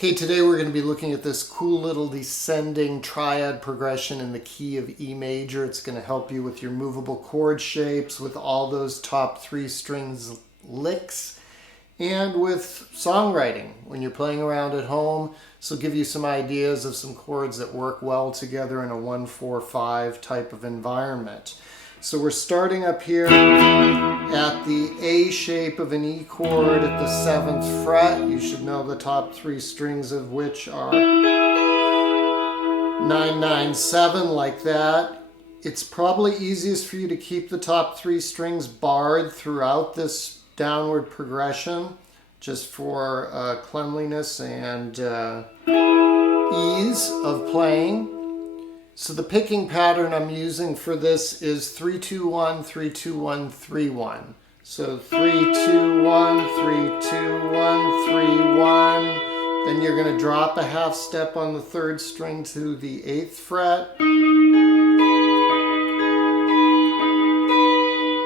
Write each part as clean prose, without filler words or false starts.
Okay, today we're going to be looking at this cool little descending triad progression in the key of E major. It's going to help you with your movable chord shapes, with all those top 3 strings licks, and with songwriting when you're playing around at home. So give you some ideas of some chords that work well together in a 1-4-5 type of environment. So we're starting up here at the A shape of an E chord at the 7th fret. You should know the top 3 strings of which are 9, 9, 7, like that. It's probably easiest for you to keep the top 3 strings barred throughout this downward progression, just for cleanliness and ease of playing. So the picking pattern I'm using for this is 3-2-1, 3-2-1, 3-1. So 3-2-1, 3-2-1, 3-1. Then you're going to drop a half step on the 3rd string to the 8th fret.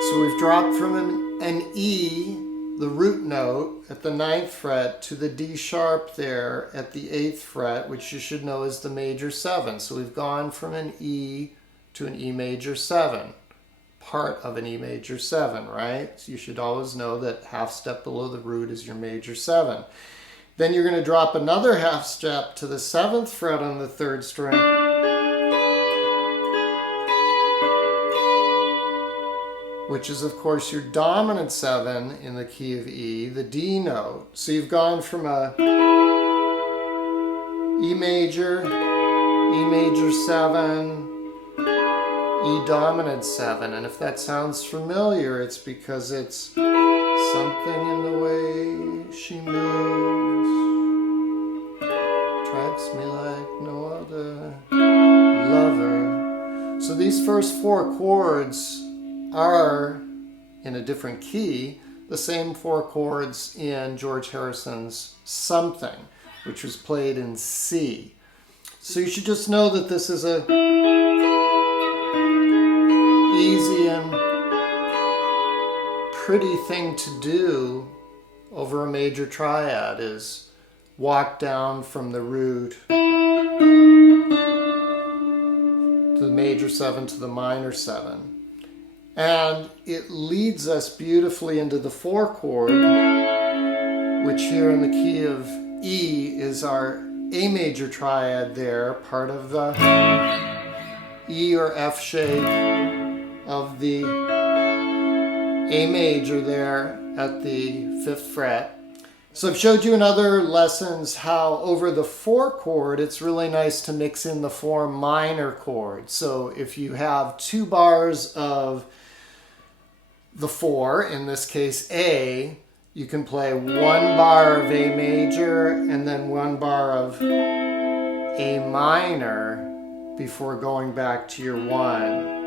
So we've dropped from an E, the root note, at the 9th fret to the D sharp there at the 8th fret, which you should know is the major 7. So we've gone from an E to an E major 7, part of an E major 7, right? So you should always know that half step below the root is your major 7. Then you're going to drop another half step to the 7th fret on the 3rd string, which is, of course, your dominant 7 in the key of E, the D note. So you've gone from a E major 7, E dominant 7. And if that sounds familiar, it's because it's something in the way she moves attracts me like no other lover. So these first 4 chords are, in a different key, the same 4 chords in George Harrison's Something, which was played in C. So you should just know that this is a easy and pretty thing to do over a major triad, is walk down from the root to the major 7 to the minor 7. And it leads us beautifully into the 4 chord, which here in the key of E is our A major triad there, part of the E or F shape of the A major there at the 5th fret. So I've showed you in other lessons how over the 4 chord, it's really nice to mix in the 4 minor chords. So if you have 2 bars of the 4, in this case A, you can play 1 bar of A major and then 1 bar of A minor before going back to your 1.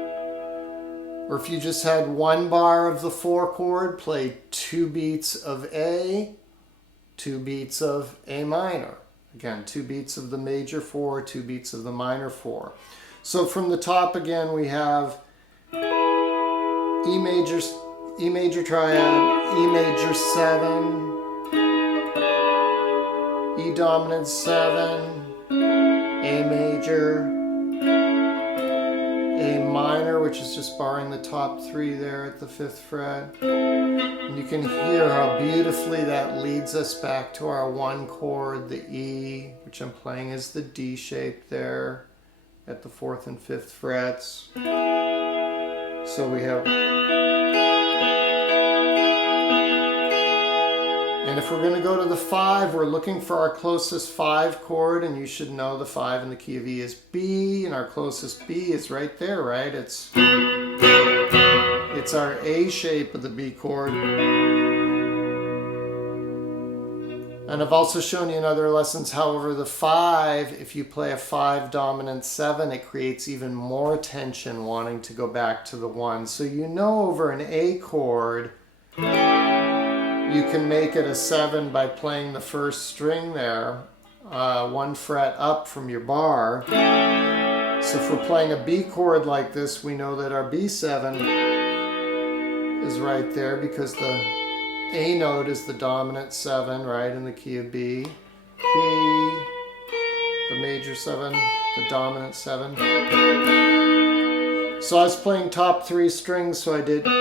Or if you just had 1 bar of the 4 chord, play 2 beats of A, 2 beats of A minor. Again, 2 beats of the major 4, 2 beats of the minor 4. So from the top again, we have E major triad, E major 7, E dominant 7, A major, A minor, which is just barring the top 3 there at the 5th fret. And you can hear how beautifully that leads us back to our 1 chord, the E, which I'm playing as the D shape there at the 4th and 5th frets. So we have... And if we're going to go to the 5, we're looking for our closest 5 chord, and you should know the 5 in the key of E is B, and our closest B is right there, right? It's our A shape of the B chord. And I've also shown you in other lessons how over the 5, if you play a 5 dominant 7, it creates even more tension wanting to go back to the 1. So you know over an A chord, you can make it a 7 by playing the 1st string there, 1 fret up from your bar. So if we're playing a B chord like this, we know that our B7 is right there because the A note is the dominant 7, right, in the key of B. B, the major 7, the dominant 7. So I was playing top 3 strings, so I did. You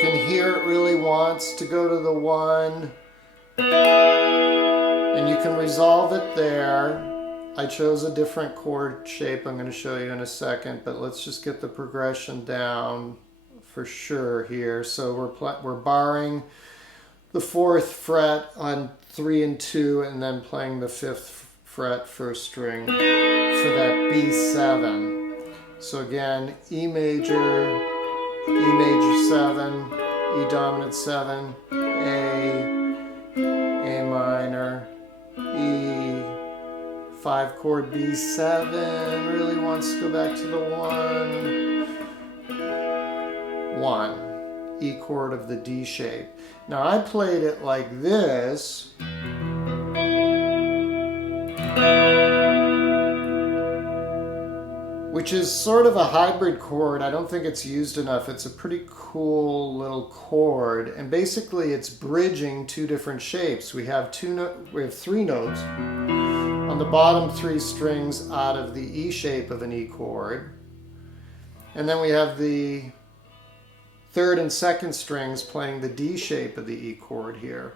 can hear it really wants to go to the 1, and you can resolve it there. I chose a different chord shape I'm going to show you in a second, but let's just get the progression down for sure here. So we're barring the 4th fret on 3 and 2, and then playing the 5th fret 1st string for that B7. So again, E major 7, E dominant 7, A minor, E, 5 chord B7, really wants to go back to the 1, E chord of the D shape. Now I played it like this, which is sort of a hybrid chord. I don't think it's used enough. It's a pretty cool little chord, and basically it's bridging 2 different shapes. We have 3 notes on the bottom 3 strings out of the E shape of an E chord, and then we have the 3rd and 2nd strings playing the D shape of the E chord here.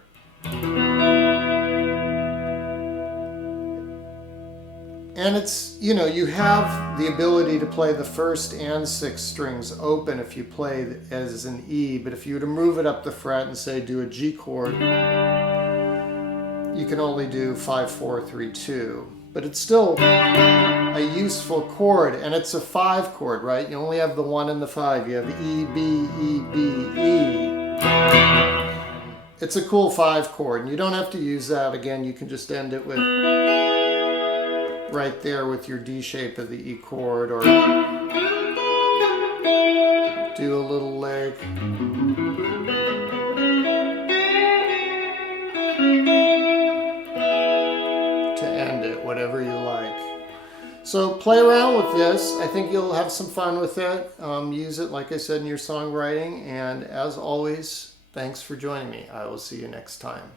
And it's, you know, you have the ability to play the 1st and 6th strings open if you play as an E, but if you were to move it up the fret and say do a G chord, you can only do 5, 4, 3, 2. But it's still a useful chord, and it's a 5 chord, right? You only have the 1 and the 5. You have E, B, E, B, E. It's a cool 5 chord, and you don't have to use that. Again, you can just end it with right there with your D shape of the E chord, or do a little leg. To end it, whatever you like. So play around with this. I think you'll have some fun with it. Use it, like I said, in your songwriting. And as always, thanks for joining me. I will see you next time.